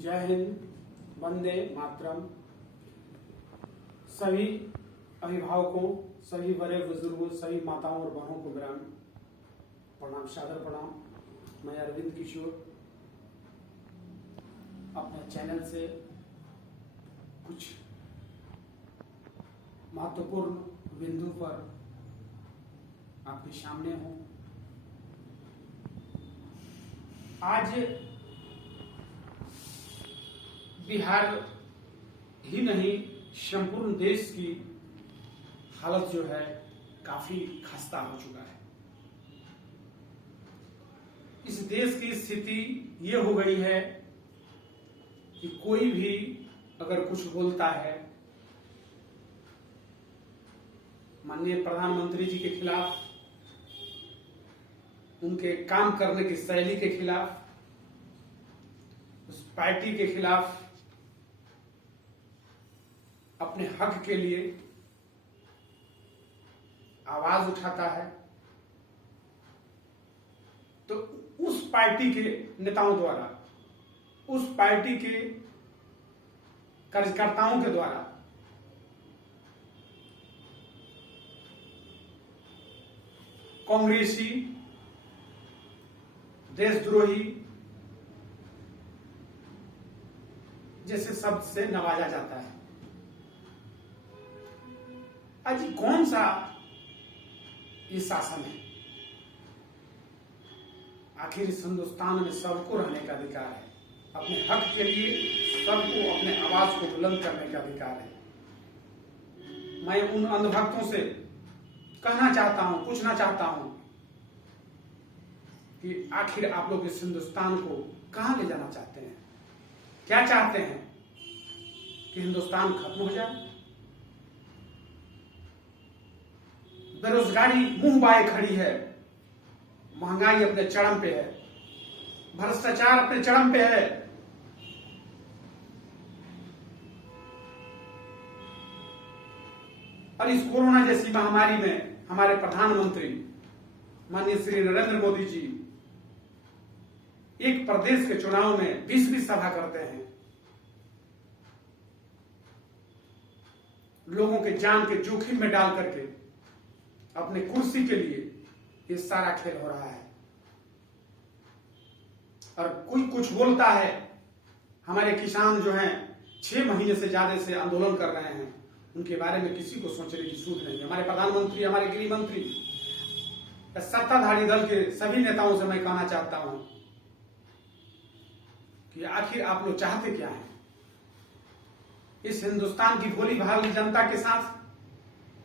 जय हिंद, वंदे मातरम। सभी अभिभावकों, सभी बड़े बुजुर्गों, सभी माताओं और बहनों को मेरा प्रणाम, सादर प्रणाम। मैं अरविंद किशोर अपने चैनल से कुछ महत्वपूर्ण बिंदु पर आपके सामने हूँ। आज बिहार ही नहीं, संपूर्ण देश की हालत जो है काफी खस्ता हो चुका है। इस देश की स्थिति ये हो गई है कि कोई भी अगर कुछ बोलता है माननीय प्रधानमंत्री जी के खिलाफ, उनके काम करने की शैली के खिलाफ, उस पार्टी के खिलाफ, अपने हक के लिए आवाज उठाता है, तो उस पार्टी के नेताओं द्वारा, उस पार्टी के कार्यकर्ताओं के द्वारा कांग्रेसी, देशद्रोही जैसे शब्द से नवाजा जाता है। आज कौन सा ये शासन है? आखिर इस हिंदुस्तान में सबको रहने का अधिकार है, अपने हक के लिए सबको अपने आवाज को बुलंद करने का अधिकार है। मैं उन अंधभक्तों से कहना चाहता हूं, पूछना चाहता हूं कि आखिर आप लोग इस हिंदुस्तान को कहां ले जाना चाहते हैं? क्या चाहते हैं कि हिंदुस्तान खत्म हो जाए? बेरोजगारी मुंह बाए खड़ी है, महंगाई अपने चरम पे है, भ्रष्टाचार अपने चरम पे है, और इस कोरोना जैसी महामारी में हमारे प्रधानमंत्री माननीय श्री नरेंद्र मोदी जी एक प्रदेश के चुनाव में 20 सभा करते हैं। लोगों के जान के जोखिम में डाल करके अपने कुर्सी के लिए ये सारा खेल हो रहा है। और कोई कुछ बोलता है, हमारे किसान जो हैं 6 महीने से ज्यादा से आंदोलन कर रहे हैं, उनके बारे में किसी को सोचने की सूझ नहीं है। हमारे प्रधानमंत्री, हमारे गृह मंत्री, सत्ताधारी दल के सभी नेताओं से मैं कहना चाहता हूं कि आखिर आप लोग चाहते क्या हैं? इस हिंदुस्तान की भोली भाली जनता के साथ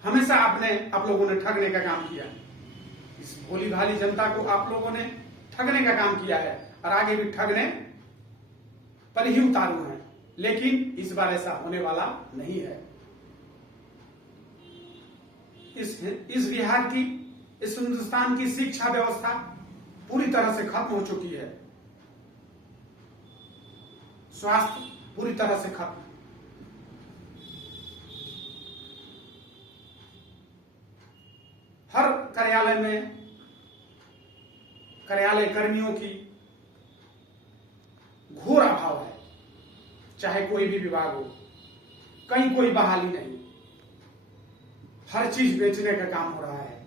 हमेशा आप लोगों ने ठगने का काम किया। इस भोली भाली जनता को आप लोगों ने ठगने का काम किया है और आगे भी ठगने पर ही उतारू हैं। लेकिन इस बार ऐसा होने वाला नहीं है। इस बिहार की, इस हिंदुस्तान की शिक्षा व्यवस्था पूरी तरह से खत्म हो चुकी है। स्वास्थ्य पूरी तरह से खत्म। हर कार्यालय में कार्यालय कर्मियों की घोर अभाव है, चाहे कोई भी विभाग हो, कहीं कोई बहाली नहीं, हर चीज बेचने का काम हो रहा है।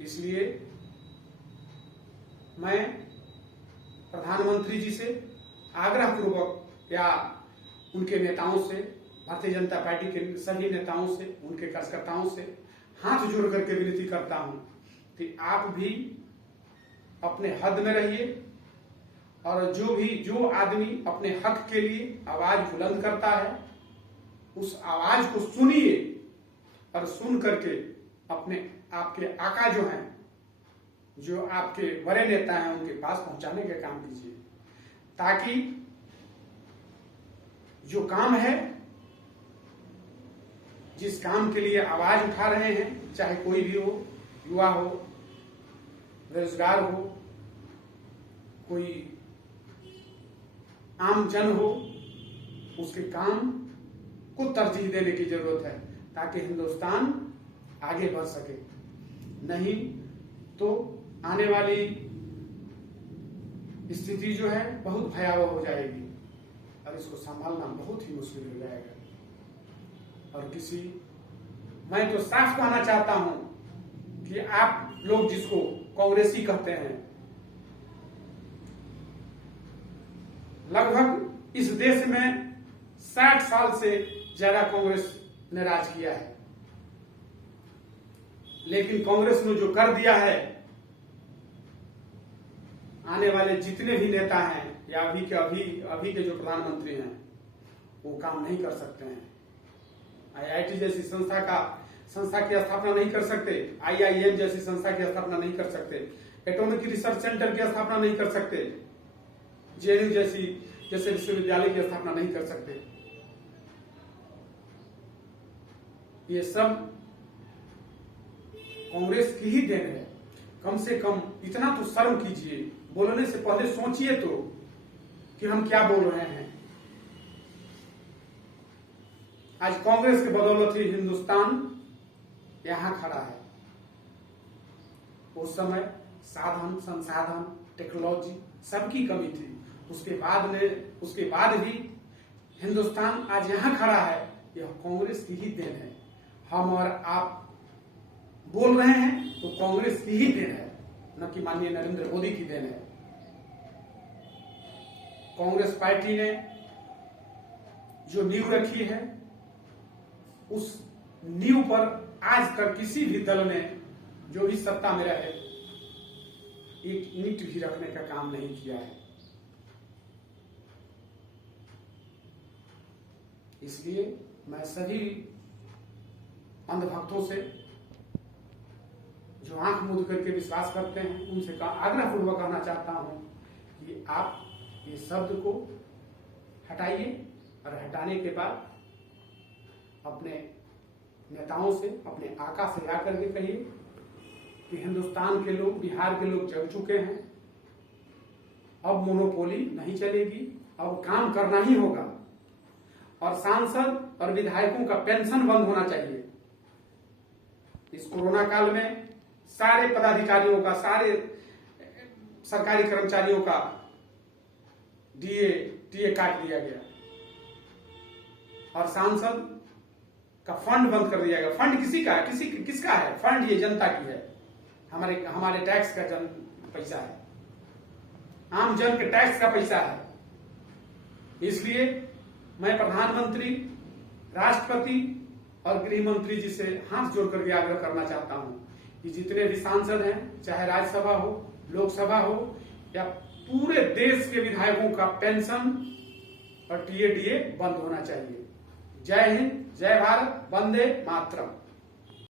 इसलिए मैं प्रधानमंत्री जी से आग्रह पूर्वक या उनके नेताओं से, भारतीय जनता पार्टी के सभी नेताओं से, उनके कार्यकर्ताओं से हाथ जोड़ करके विनती करता हूं कि आप भी अपने हद में रहिए और जो आदमी अपने हक के लिए आवाज बुलंद करता है, उस आवाज को सुनिए और सुन करके अपने आपके आका जो हैं, जो आपके बड़े नेता हैं, उनके पास पहुंचाने का काम कीजिए, ताकि जो काम है, जिस काम के लिए आवाज उठा रहे हैं, चाहे कोई भी हो, युवा हो, बेरोजगार हो, कोई आम जन हो, उसके काम को तरजीह देने की जरूरत है ताकि हिंदुस्तान आगे बढ़ सके। नहीं तो आने वाली स्थिति जो है बहुत भयावह हो जाएगी और इसको संभालना बहुत ही मुश्किल हो जाएगा। और मैं तो साफ कहना चाहता हूं कि आप लोग जिसको कांग्रेसी कहते हैं, लगभग इस देश में 60 साल से ज्यादा कांग्रेस ने राज किया है, लेकिन कांग्रेस ने जो कर दिया है, आने वाले जितने भी नेता हैं या अभी के जो प्रधानमंत्री हैं वो काम नहीं कर सकते हैं। IIT जैसी संस्था की स्थापना नहीं कर सकते, IIM जैसी संस्था की स्थापना नहीं कर सकते, एटॉमिक रिसर्च सेंटर की स्थापना नहीं कर सकते, JNU जैसे विश्वविद्यालय की स्थापना नहीं कर सकते। ये सब कांग्रेस की ही देन है। कम से कम इतना तो शर्म कीजिए, बोलने से पहले सोचिए तो कि हम क्या बोल रहे हैं। आज कांग्रेस के बदौलत ही हिंदुस्तान यहां खड़ा है। उस समय साधन, संसाधन, टेक्नोलॉजी सबकी कमी थी, उसके बाद भी हिंदुस्तान आज यहां खड़ा है। यह कांग्रेस की ही देन है। हम और आप बोल रहे हैं तो कांग्रेस की ही देन है, न कि माननीय नरेंद्र मोदी की देन है। कांग्रेस पार्टी ने जो नींव रखी है, उस नींव पर आज तक किसी भी दल ने, जो भी सत्ता में रहे, एक ईंट भी रखने का काम नहीं किया है। इसलिए मैं सभी अंधभक्तों से, जो आंख मूंद करके विश्वास करते हैं, उनसे आग्रहपूर्वक कहना चाहता हूं कि आप ये शब्द को हटाइए और हटाने के बाद अपने नेताओं से, अपने आका से आकर के कहिए कि हिंदुस्तान के लोग, बिहार के लोग जग चुके हैं, अब मोनोपोली नहीं चलेगी, अब काम करना ही होगा और सांसद और विधायकों का पेंशन बंद होना चाहिए। इस कोरोना काल में सारे पदाधिकारियों का, सारे सरकारी कर्मचारियों का टीए काट दिया गया और सांसद का फंड बंद कर दिया गया। फंड किसका है? फंड ये जनता की है, हमारे टैक्स का पैसा है, आम जन के टैक्स का पैसा है। इसलिए मैं प्रधानमंत्री, राष्ट्रपति और गृह मंत्री जी से हाथ जोड़ करके आग्रह करना चाहता हूं कि जितने भी सांसद हैं, चाहे राज्यसभा हो, लोकसभा हो या पूरे देश के विधायकों का पेंशन और टीए बंद होना चाहिए। जय हिंद, जय भारत, वंदे मातरम।